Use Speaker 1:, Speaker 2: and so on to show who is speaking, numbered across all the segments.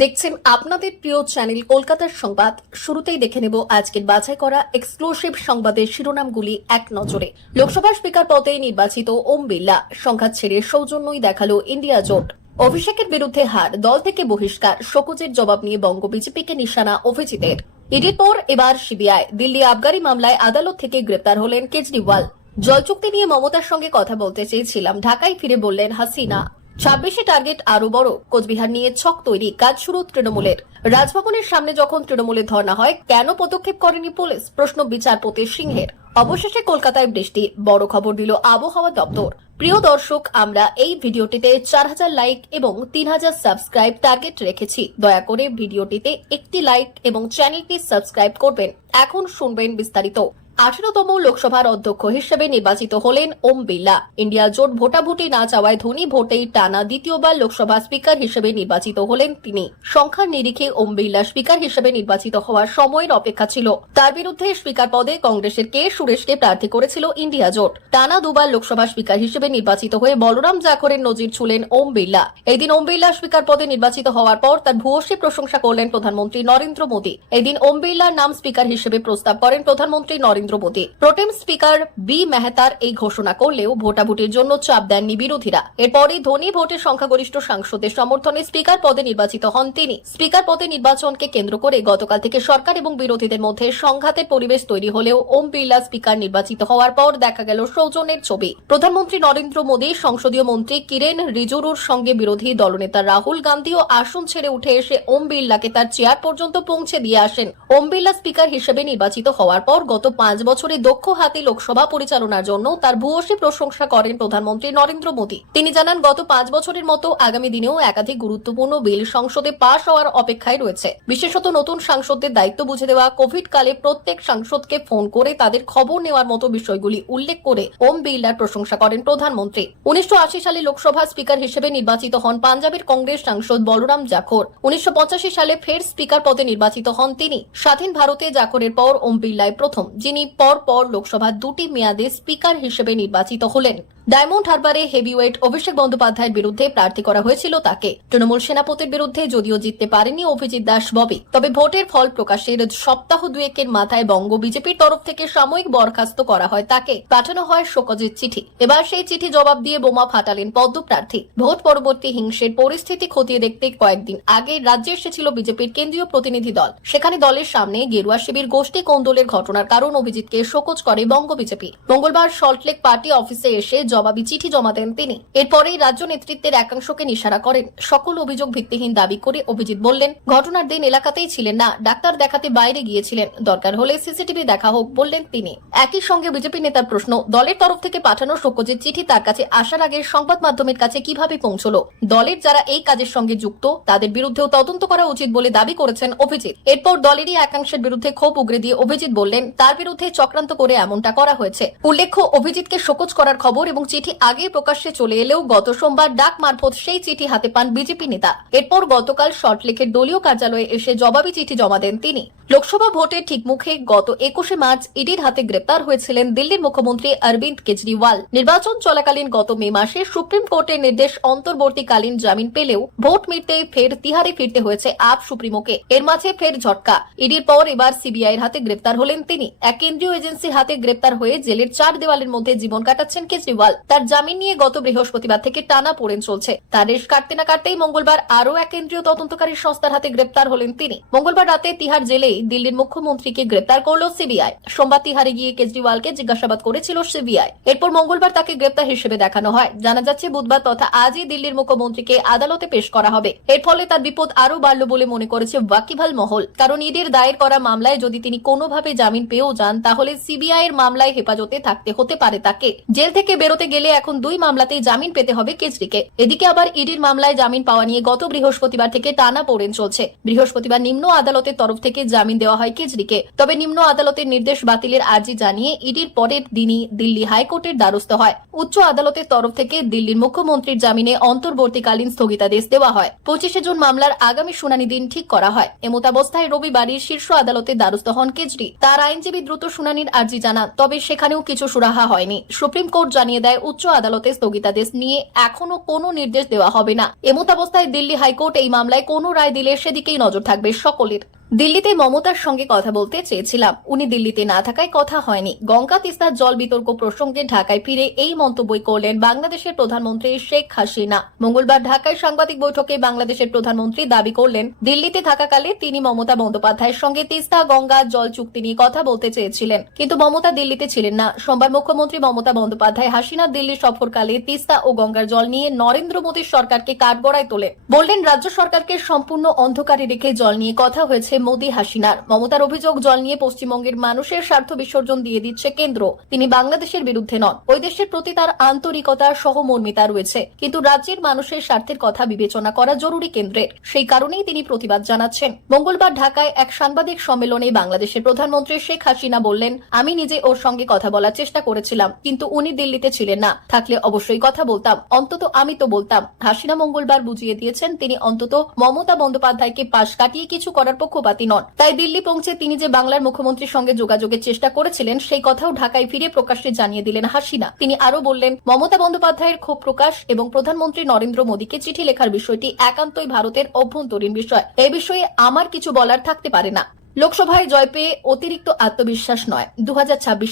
Speaker 1: দেখছেন আপনাদের প্রিয় চ্যানেল কলকাতার সংবাদ। শুরুতেই দেখে নেব আজকের বাছাই করা এক্সক্লুসিভ সংবাদের শিরোনামগুলি এক নজরে। লোকসভা স্পিকার পদে নির্বাচিত ওম বিড়লা। সংঘাত ছেড়ে সৌজন্যই দেখাল ইন্ডিয়া জোট। অভিষেকের বিরুদ্ধে হার, দল থেকে বহিষ্কার, শোকজের জবাব নিয়ে বঙ্গ বিজেপিকে নিশানা অভিজিতের। ইডির পর এবার সিবিআই, দিল্লি আবগারি মামলায় আদালত থেকে গ্রেপ্তার হলেন কেজরিওয়াল। জল চুক্তি নিয়ে মমতার সঙ্গে কথা বলতে চেয়েছিলাম, ঢাকায় ফিরে বললেন হাসিনা। ছাব্বিশে টার্গেট আরও বড়। কোচবিহার নিয়ে ছক তৈরি, কাজ শুরু তৃণমূলের। রাজভবনের সামনে যখন তৃণমূলের ধর্ণা হয়, কেন পদক্ষেপ করেনি পুলিশ? প্রশ্ন বিচারপতি সিংহের। অবশেষে কলকাতায় বৃষ্টি, বড় খবর দিল আবহাওয়া দপ্তর। প্রিয় দর্শক, আমরা এই ভিডিওটিতে চার হাজার লাইক এবং তিন হাজার সাবস্ক্রাইব টার্গেট রেখেছি। দয়া করে ভিডিওটিতে একটি লাইক এবং চ্যানেলটি সাবস্ক্রাইব করবেন। এখন শুনবেন বিস্তারিত। আঠেরোতম লোকসভার অধ্যক্ষ হিসেবে নির্বাচিত হলেন ওম বিড়লা। ইন্ডিয়া জোট ভোটাভুটি না চাওয়ায় ধনী ভোটেই টানা দ্বিতীয়বার লোকসভা স্পিকার হিসেবে নির্বাচিত হলেন তিনি। সংখ্যার নিরিখে ওম বিড়লা স্পিকার হিসেবে নির্বাচিত হওয়ার সময়ের অপেক্ষা ছিল। তার বিরুদ্ধে স্পিকার পদে কংগ্রেসের কে সুরেশকে প্রার্থী করেছিল ইন্ডিয়া জোট। টানা দুবার লোকসভা স্পিকার হিসেবে নির্বাচিত হয়ে বলরাম জাখরের নজির ছুলেন ওম বিড়লা। এদিন ওম বিড়লা স্পিকার পদে নির্বাচিত হওয়ার পর তার ভূয়সী প্রশংসা করলেন প্রধানমন্ত্রী নরেন্দ্র মোদী। এদিন ওম বিড়লার নাম স্পিকার হিসেবে প্রস্তাব করেন প্রধানমন্ত্রী Narendra Modi. Pro tem speaker B মেহতার এই ঘোষণা করলেও ভোটাভুটির জন্য চাপ দেননি বিরোধীরা। এরপরই ধনী ভোটের সংখ্যাগরিষ্ঠ সাংসদের সমর্থনে স্পিকার পদে নির্বাচিত হন তিনি। স্পিকার পদে নির্বাচনকে কেন্দ্র করে গতকাল থেকে সরকার এবং বিরোধীদের মধ্যে সংঘাতের পরিবেশ তৈরি হলেও ওম বিড়লা স্পিকার নির্বাচিত হওয়ার পর দেখা গেল সৌজনের ছবি। প্রধানমন্ত্রী নরেন্দ্র মোদী, সংসদীয় মন্ত্রী কিরেন রিজুরুর সঙ্গে বিরোধী দলনেতা রাহুল গান্ধীও আসন ছেড়ে উঠে এসে ওম বিড়লাকে তার চেয়ার পর্যন্ত পৌঁছে দিয়ে আসেন। ওম বিড়লা স্পিকার হিসেবে নির্বাচিত হওয়ার পর গত পাঁচ বছরে দক্ষ হাতে লোকসভা পরিচালনার জন্য তার ভূয়সী প্রশংসা করেন প্রধানমন্ত্রী নরেন্দ্র মোদী। তিনি জানান, গত পাঁচ বছরের মতো আগামী দিনেও একাধিক গুরুত্বপূর্ণ বিল সংসদে পাশ হওয়ার অপেক্ষায় রয়েছে। বিশেষত নতুন সাংসদদের দায়িত্ব বুঝে দেওয়া কোভিড কালে প্রত্যেক সাংসদকে ফোন করে তাদের খবর নেওয়ার মতো বিষয়গুলি উল্লেখ করে ওম বিড়লার প্রশংসা করেন প্রধানমন্ত্রী। উনিশশো আশি সালে লোকসভা স্পিকার হিসেবে নির্বাচিত হন পাঞ্জাবের কংগ্রেস সাংসদ বলরাম জাখর। উনিশশো পঁচাশি সালে ফের স্পিকার পদে নির্বাচিত হন তিনি। স্বাধীন ভারতে জাখরের পর ওম বিড়লাই প্রথম, যিনি পর পরপর লোকসভার দুটি মেয়াদে স্পিকার হিসেবে নির্বাচিত হলেন। ডায়মন্ড হারবারে হেভিওয়েট অভিষেক বন্দ্যোপাধ্যায়ের বিরুদ্ধে প্রার্থী করা হয়েছিল তাকে। তৃণমূল সেনাপতির বিরুদ্ধে যদিও জিততে পারেনি অভিজিৎ দাস ববি। তবে ভোটের ফল প্রকাশের সপ্তাহ দুয়েকের মাথায় বঙ্গ বিজেপির তরফ থেকে সাময়িক বরখাস্ত করা হয় তাকে। পাঠানো হয় শোকজের চিঠি। এবার সেই চিঠি জবাব দিয়ে বোমা ফাটালেন পদ্ম প্রার্থী ভোট পরবর্তী হিংসের পরিস্থিতি খতিয়ে দেখতে কয়েকদিন আগে রাজ্যে এসেছিল বিজেপির কেন্দ্রীয় প্রতিনিধি দল। সেখানে দলের সামনে গেরুয়া শিবির গোষ্ঠী কোন্দলের ঘটনার কারণ অভিজিৎকে শোকজ করে বঙ্গ বিজেপি। মঙ্গলবার সল্টলেক পার্টি অফিসে এসে জবাবি চিঠি জমা দেন তিনি। এরপরেই রাজ্য নেতৃত্বের একাংশকে নিশানা করেন। সকল অভিযোগ ভিত্তিহীন দাবি করে অভিজিৎ বললেন, ঘটনার দিন এলাকাতেই ছিলেন না, ডাক্তার দেখাতে বাইরে গিয়েছিলেন। দরকার হলে সিসিটিভি দেখা হোক, বললেন তিনি। একই সঙ্গে বিজেপি নেতার প্রশ্ন, দলের তরফ থেকে পাঠানো শোকজের চিঠি তার কাছে আসার আগে সংবাদ মাধ্যমের কাছে কীভাবে পৌঁছলো? দলের যারা এই কাজের সঙ্গে যুক্ত, তাদের বিরুদ্ধেও তদন্ত করা উচিত বলে দাবি করেছেন অভিজিৎ। এরপর দলেরই একাংশের বিরুদ্ধে ক্ষোভ উগরে দিয়ে অভিজিৎ বললেন, তার বিরুদ্ধে চক্রান্ত করে এমনটা করা হয়েছে। উল্লেখ্য, অভিজিৎকে শোকজ করার খবর এবং চিঠি আগে প্রকাশ্যে চলে এলেও গত সোমবার ডাক মারফত সেই চিঠি হাতে পান বিজেপি নেতা। এরপর গতকাল শর্টলেকের দলীয় কার্যালয়ে এসে জবাবি চিঠি জমা দেন তিনি। লোকসভা ভোটের ঠিক মুখে গত একুশে মার্চ ইডির হাতে গ্রেপ্তার হয়েছিলেন দিল্লির মুখ্যমন্ত্রী অরবিন্দ কেজরিওয়াল। নির্বাচন চলাকালীন গত মে মাসে সুপ্রিম কোর্টের নির্দেশ অন্তর্বর্তীকালীন জামিন পেলেও ভোট মিটতে ফের তিহারে ফিরতে হয়েছে আপ সুপ্রিমোকে। এর মাঝে ফের ঝটকা। ইডির পর এবার সিবিআই এর হাতে গ্রেপ্তার হলেন তিনি। এক কেন্দ্রীয় এজেন্সির হাতে গ্রেপ্তার হয়ে জেলের চার দেওয়ালের মধ্যে জীবন কাটাচ্ছেন কেজরিওয়াল। তার জামিন নিয়ে গত বৃহস্পতিবার থেকে টানা পড়েন চলছে। তার রেশ কাটতে না কাটতেই মঙ্গলবার আরও এক কেন্দ্রীয় তদন্তকারী সংস্থার হাতে গ্রেপ্তার হলেন তিনি। মঙ্গলবার রাতে তিহার জেলেই দিল্লির মুখ্যমন্ত্রীকে গ্রেপ্তার করল সিবিআই। সোমবার তিহারে গিয়ে কেজরিওয়ালকে জিজ্ঞাসাবাদ করেছিল সিবিআই। এরপর মঙ্গলবার তাকে গ্রেপ্তার হিসেবে দেখানো হয়। জানা যাচ্ছে, বুধবার তথা আজই দিল্লির মুখ্যমন্ত্রীকে আদালতে পেশ করা হবে। এর ফলে তার বিপদ আরও বাড়ল বলে মনে করেছে ওয়াকিভাল মহল। কারণ ইডির দায়ের করা মামলায় যদি তিনি কোনোভাবে জামিন পেয়েও যান, তাহলে সিবিআই এর মামলায় হেফাজতে থাকতে হতে পারে তাকে। জেল থেকে বেরোতে গেলে এখন দুই মামলাতেই জামিন পেতে হবে কেজরিকে। এদিকে আবার ইডির মামলায় জামিন পাওয়া নিয়ে গত বৃহস্পতিবার থেকে টানা পড়েন চলছে। বৃহস্পতিবার নিম্ন আদালতের তরফ থেকে জামিন দেওয়া হয় কেজরিকে। তবে নিম্ন আদালতের নির্দেশ বাতিলের আর্জি জানিয়ে ইডির পরের দিনই দিল্লি হাইকোর্টের দ্বারস্থ হয়। উচ্চ আদালতের তরফ থেকে দিল্লির মুখ্যমন্ত্রীর জামিনে অন্তর্বর্তীকালীন স্থগিতাদেশ দেওয়া হয়। পঁচিশে জুন মামলার আগামী শুনানি দিন ঠিক করা হয়। এমতাবস্থায় রবিবারই শীর্ষ আদালতে দ্বারস্থ হন কেজরি। তার আইনজীবী দ্রুত শুনানির আর্জি জানান, তবে সেখানেও কিছু সুরাহা হয়নি। সুপ্রিম কোর্ট জানিয়ে দেয়, উচ্চ আদালতে স্থগিতাদেশ নিয়ে এখনও কোনো নির্দেশ দেওয়া হবে না। এমতাবস্থায় দিল্লি হাইকোর্ট এই মামলায় কোনো রায় দিলে সেদিকেই নজর থাকবে সকলের। দিল্লিতে মমতার সঙ্গে কথা বলতে চেয়েছিলাম। উনি দিল্লিতে না থাকায় কথা হয়নি। গঙ্গা তিস্তার জল বিতর্ক প্রসঙ্গে ঢাকায় ফিরে এই মন্তব্যই করলেন বাংলাদেশের প্রধানমন্ত্রী শেখ হাসিনা। মঙ্গলবার ঢাকায় সাংবাদিক বৈঠকে বাংলাদেশের প্রধানমন্ত্রী দাবি করলেন, দিল্লিতে থাকাকালে তিনি মমতা বন্দ্যোপাধ্যায়ের সঙ্গে তিস্তা, গঙ্গা, জল চুক্তি নিয়ে কথা বলতে চেয়েছিলেন। কিন্তু মমতা দিল্লিতে ছিলেন না। সোমবার মুখ্যমন্ত্রী মমতা বন্দ্যোপাধ্যায় হাসিনা দিল্লি সফরকালে তিস্তা ও গঙ্গার জল নিয়ে নরেন্দ্র মোদীর সরকারকে কাঠগড়ায় তোলেন। বললেন, রাজ্য সরকারকে সম্পূর্ণ অন্ধকারে রেখে জল নিয়ে কথা হয়েছে মোদী হাসিনার। মমতার অভিযোগ, জল নিয়ে পশ্চিমবঙ্গের মানুষের স্বার্থ বিসর্জন দিয়ে দিচ্ছে কেন্দ্র। তিনি বাংলাদেশের বিরুদ্ধে নন। ওই দেশের প্রতি তার আন্তরিকতা, সহমর্মিতা রয়েছে। কিন্তু রাজ্যের মানুষের স্বার্থের কথা বিবেচনা করা জরুরি কেন্দ্রের। সেই কারণেই তিনি প্রতিবাদ জানাচ্ছেন। মঙ্গলবার ঢাকায় এক সাংবাদিক সম্মেলনে বাংলাদেশের প্রধানমন্ত্রী শেখ হাসিনা বললেন, আমি নিজে ওর সঙ্গে কথা বলার চেষ্টা করেছিলাম, কিন্তু উনি দিল্লিতে ছিলেন না। থাকলে অবশ্যই কথা বলতাম। অন্তত আমি তো বলতাম। হাসিনা মঙ্গলবার বুঝিয়ে দিয়েছেন, তিনি অন্তত মমতা বন্দ্যোপাধ্যায়কে পাশ কাটিয়ে কিছু করার পক্ষপাতী নন। তাই দিল্লি পৌঁছে তিনি যে বাংলার মুখ্যমন্ত্রীর সঙ্গে যোগাযোগের চেষ্টা করেছিলেন, সেই কথাও ঢাকায় ফিরে প্রকাশ্যে জানিয়ে দিলেন হাসিনা। তিনি আরও বললেন, মমতা বন্দ্যোপাধ্যায়ের ক্ষোভ প্রকাশ এবং প্রধানমন্ত্রী নরেন্দ্র মোদীকে চিঠি লেখার বিষয়টি একান্তই ভারতের অভ্যন্তরীণ বিষয়। এ বিষয়ে আমার কিছু বলার থাকতে পারে না। লোকসভায় জয় পেয়ে অতিরিক্ত আত্মবিশ্বাস নয়। দু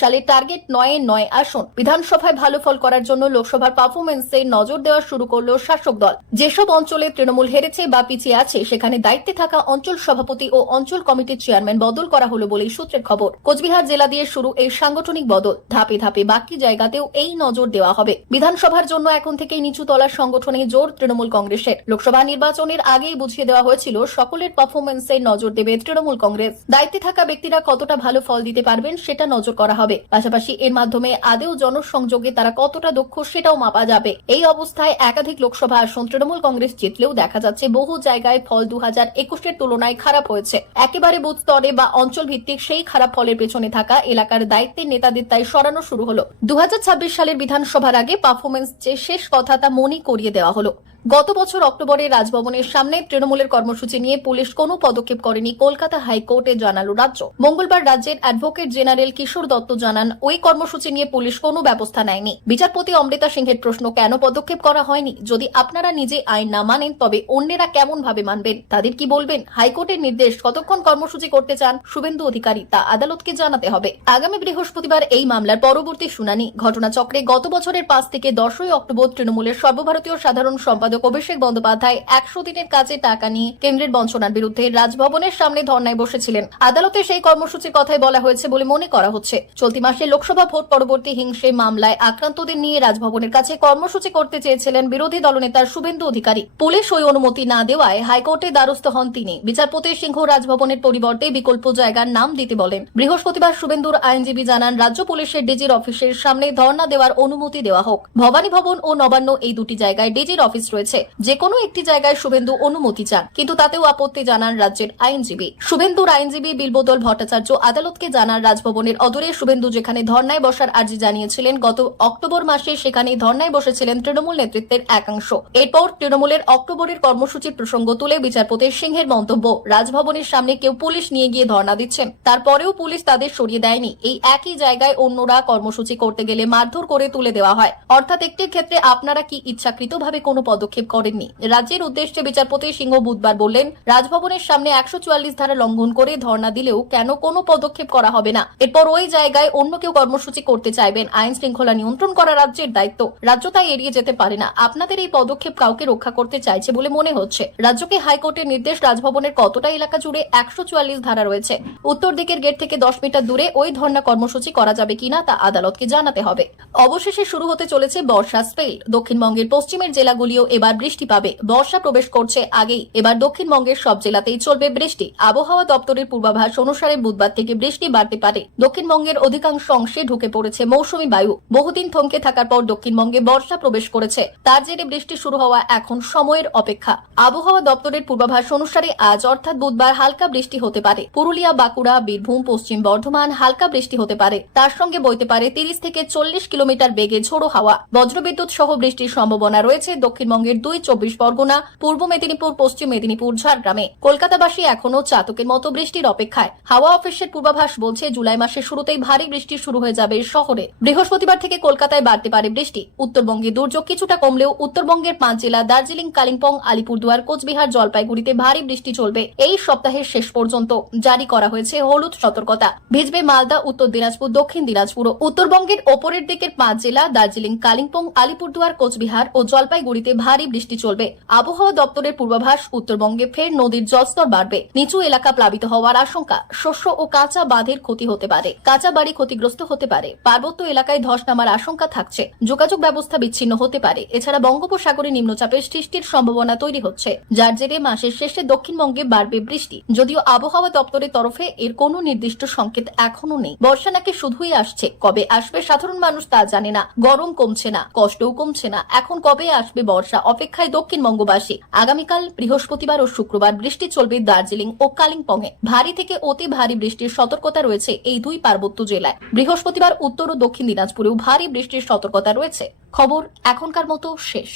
Speaker 1: সালে টার্গেট নয়ে নয় আসন। বিধানসভায় ভালো ফল করার জন্য লোকসভার পারফরমেন্সে নজর দেওয়া শুরু করল শাসক দল। যেসব অঞ্চলে তৃণমূল হেরেছে বা পিছিয়ে আছে, সেখানে দায়িত্বে থাকা অঞ্চল সভাপতি ও অঞ্চল কমিটির চেয়ারম্যান বদল করা হলো বলেই সূত্রের খবর। কোচবিহার জেলা দিয়ে শুরু এই সাংগঠনিক বদল। ধাপে ধাপে বাকি জায়গাতেও এই নজর দেওয়া হবে। বিধানসভার জন্য এখন থেকেই নিচু তলার সংগঠনে জোর তৃণমূল কংগ্রেসের। লোকসভা নির্বাচনের আগেই বুঝিয়ে দেওয়া হয়েছিল, সকলের পারফরমেন্সে নজর দেবে তৃণমূল কংগ্রেস। দায়িত্বে থাকা ব্যক্তিরা কতটা ভালো ফল দিতে পারবেন সেটা নজর করা হবে। পাশাপাশি এর মাধ্যমে আদেও জনসংযোগে তারা কতটা দক্ষ সেটাও মাপা যাবে। এই অবস্থায় একাধিক লোকসভা আসন তৃণমূল কংগ্রেস জিতলেও দেখা যাচ্ছে বহু জায়গায় ফল দু হাজার একুশের তুলনায় খারাপ হয়েছে। একেবারে বুথ স্তরে বা অঞ্চল ভিত্তিক সেই খারাপ ফলের পেছনে থাকা এলাকার দায়িত্বের নেতাদের তাই সরানো শুরু হলো। দু হাজার ছাব্বিশ সালের বিধানসভার আগে পারফরমেন্স যে শেষ কথা তা মনে করিয়ে দেওয়া হলো। গত বছর অক্টোবরে রাজভবনের সামনে তৃণমূলের কর্মসূচি নিয়ে পুলিশ কোনো পদক্ষেপ করেনি কলকাতা হাইকোর্টে জানালো রাজ্য। মঙ্গলবার রাজ্যের অ্যাডভোকেট জেনারেল কিশোর দত্ত জানান, ওই কর্মসূচি নিয়ে পুলিশ কোনো ব্যবস্থা নেয়নি। বিচারপতি অমৃতা সিংহের প্রশ্ন, কেন পদক্ষেপ করা হয়নি? যদি আপনারা নিজে আইন না মানেন, তবে অন্যেরা কেমন ভাবে মানবেন? তাদের কি বলবেন? হাইকোর্টের নির্দেশ, কতক্ষণ কর্মসূচি করতে চান? শুভেন্দু অধিকারী, তা আদালতকে জানাতে হবে। আগামী বৃহস্পতিবার এই মামলার পরবর্তী শুনানি। ঘটনাচক্রে গত বছরের পাঁচ থেকে দশই অক্টোবর তৃণমূলের সর্বভারতীয় সাধারণ সম্পাদক অভিষেক বন্দ্যোপাধ্যায় একশো দিনের কাজে টাকা নিয়ে কেন্দ্রের বঞ্চনার বিরুদ্ধে রাজভবনের সামনে ধর্নায় বসেছিলেন। আদালতে সেই কর্মসূচির কথাই বলা হয়েছে বলে মনে করা হচ্ছে। চলতি মাসে লোকসভা ভোট পরবর্তী হিংসে মামলায় আক্রান্তদের নিয়ে রাজভবনের কাছে কর্মসূচি করতে চেয়েছিলেন বিরোধী দলনেতা শুভেন্দু অধিকারী। পুলিশ ওই অনুমতি না দেওয়ায় হাইকোর্টে দ্বারস্থ হন তিনি। বিচারপতি সিংহ রাজভবনের পরিবর্তে বিকল্প জায়গার নাম দিতে বলেন। বৃহস্পতিবার শুভেন্দুর আইনজীবী জানান, রাজ্য পুলিশের ডিজির অফিসের সামনে ধর্ণা দেওয়ার অনুমতি দেওয়া হোক। ভবানী ভবন ও নবান্ন এই দুটি জায়গায় ডিজির অফিস রয়েছে। যে কোনো একটি জায়গায় শুভেন্দু অনুমতি চান, কিন্তু তাতেও আপত্তি জানান রাজ্যের আইনজীবী। শুভেন্দুর আইনজীবী বিলবদল ভট্টাচার্য আদালতকে জানান, রাজভবনের অদূরে শুভেন্দু যেখানে ধর্নায় বসার আর্জি জানিয়েছিলেন, গত অক্টোবর মাসে সেখানে ধর্নায় বসেছিলেন তৃণমূল নেতৃত্বের একাংশ। এরপর তৃণমূলের অক্টোবরের কর্মসূচির প্রসঙ্গ তুলে বিচারপতি সিংহের মন্তব্য, রাজভবনের সামনে কেউ পুলিশ নিয়ে গিয়ে ধর্ণা দিচ্ছেন। তারপরেও পুলিশ তাদের সরিয়ে দেয়নি। এই একই জায়গায় অন্যরা কর্মসূচি করতে গেলে মারধর করে তুলে দেওয়া হয়। অর্থাৎ একটির ক্ষেত্রে আপনারা কি ইচ্ছাকৃতভাবে কোনো পদক্ষেপ করেননি। রাজ্যের উদ্দেশ্যে বিচারপতি সিংহ বুধবার বললেন, রাজভবনের সামনে একশো চুয়াল্লিশ ধারা লঙ্ঘন করে ধর্ণা দিলেও কেন কোনো পদক্ষেপ করা হবে না। এরপর ওই জায়গায় অন্য কেউ কর্মসূচি করতে চাইবেন। আইন শৃঙ্খলা নিয়ন্ত্রণ করা রাজ্যের দায়িত্ব। রাজ্য তাই এড়িয়ে যেতে পারে না। আপনাদের এই পদক্ষেপ কাউকে রক্ষা করতে চাইছে বলে মনে হচ্ছে। রাজ্যকে হাইকোর্টের নির্দেশ রাজভবনের কতটা এলাকা জুড়ে একশো চুয়াল্লিশ ধারা রয়েছে। উত্তর দিকের গেট থেকে দশ মিটার দূরে ওই ধর্ণা কর্মসূচি করা যাবে কিনা তা আদালতকে জানাতে হবে। অবশেষে শুরু হতে চলেছে বর্ষা স্পেল। দক্ষিণবঙ্গের পশ্চিমের জেলাগুলিও এবার বৃষ্টি পাবে। বর্ষা প্রবেশ করছে আগেই। এবার দক্ষিণবঙ্গের সব জেলাতেই চলবে বৃষ্টি। আবহাওয়া দপ্তরের পূর্বাভাস অনুসারে বুধবার থেকে বৃষ্টি বাড়তে পারে। দক্ষিণবঙ্গের অধিকাংশ অংশে ঢুকে পড়েছে মৌসুমী বায়ু। বহুদিন থমকে থাকার পর দক্ষিণবঙ্গে বর্ষা প্রবেশ করেছে। তার জেরে বৃষ্টি শুরু হওয়া এখন সময়ের অপেক্ষা। আবহাওয়া দপ্তরের পূর্বাভাস অনুসারে আজ অর্থাৎ বুধবার হালকা বৃষ্টি হতে পারে। পুরুলিয়া, বাঁকুড়া, বীরভূম, পশ্চিম বর্ধমান হালকা বৃষ্টি হতে পারে। তার সঙ্গে বইতে পারে তিরিশ থেকে চল্লিশ কিলোমিটার বেগে ঝোড়ো হাওয়া। বজ্রবিদ্যুৎ সহ বৃষ্টির সম্ভাবনা রয়েছে দক্ষিণবঙ্গের উত্তরবঙ্গের দুই চব্বিশ পরগনা, পূর্ব মেদিনীপুর, পশ্চিম মেদিনীপুর, ঝাড়গ্রামে। কলকাতাবাসী এখনও চাতকের মতো বৃষ্টির অপেক্ষায়। হাওয়া অফিসের পূর্বাভাস বলছে, জুলাই মাসের শুরুতেই ভারী বৃষ্টি শুরু হয়ে যাবে শহরে। বৃহস্পতিবার থেকে কলকাতায় বাড়তে পারে বৃষ্টি। উত্তরবঙ্গে দুর্যোগ কিছুটা কমলেও উত্তরবঙ্গের পাঁচ জেলা, দার্জিলিং, কালিম্পং, আলিপুরদুয়ার, কোচবিহার, জলপাইগুড়িতে ভারী বৃষ্টি চলবে। এই সপ্তাহের শেষ পর্যন্ত জারি করা হয়েছে হলুদ সতর্কতা। ভিজবে মালদা, উত্তর দিনাজপুর, দক্ষিণ দিনাজপুর উত্তরবঙ্গের ওপরের দিকের পাঁচ জেলা, দার্জিলিং, কালিম্পং, আলিপুরদুয়ার, কোচবিহার ও জলপাইগুড়িতে ভারী বৃষ্টি চলবে। আবহাওয়া দপ্তরের পূর্বাভাস, উত্তরবঙ্গে ফের নদীর জলস্তর বাড়বে। নিচু এলাকা প্লাবিত হওয়ার আশঙ্কা, শস্য ও কাঁচা বাঁধের ক্ষতি হতে পারে। কাঁচা বাড়ি ক্ষতিগ্রস্ত হতে পারে। পার্বত্য এলাকায় ধস নামার আশঙ্কা থাকছে। যোগাযোগ ব্যবস্থা বিচ্ছিন্ন হতে পারে। এছাড়া বঙ্গোপসাগরে নিম্নচাপের সৃষ্টির সম্ভাবনা তৈরি হচ্ছে। যার জেরে মাসের শেষে দক্ষিণবঙ্গে বাড়বে বৃষ্টি। যদিও আবহাওয়া দপ্তরের তরফে এর কোনো নির্দিষ্ট সংকেত এখনও নেই। বর্ষা নাকি শুধুই আসছে। কবে আসবে সাধারণ মানুষ তা জানে না। গরম কমছে না, কষ্টও কমছে না। এখন কবে আসবে বর্ষা? অপেক্ষায় দক্ষিণবঙ্গবাসী আগামীকাল বৃহস্পতিবার ও শুক্রবার বৃষ্টি চলবে দার্জিলিং ও কালিম্পং এ ভারী থেকে অতি ভারী বৃষ্টির সতর্কতা রয়েছে এই দুই পার্বত্য জেলায়। বৃহস্পতিবার উত্তর ও দক্ষিণ দিনাজপুরেও ভারী বৃষ্টির সতর্কতা রয়েছে। খবর এখনকার মতো শেষ।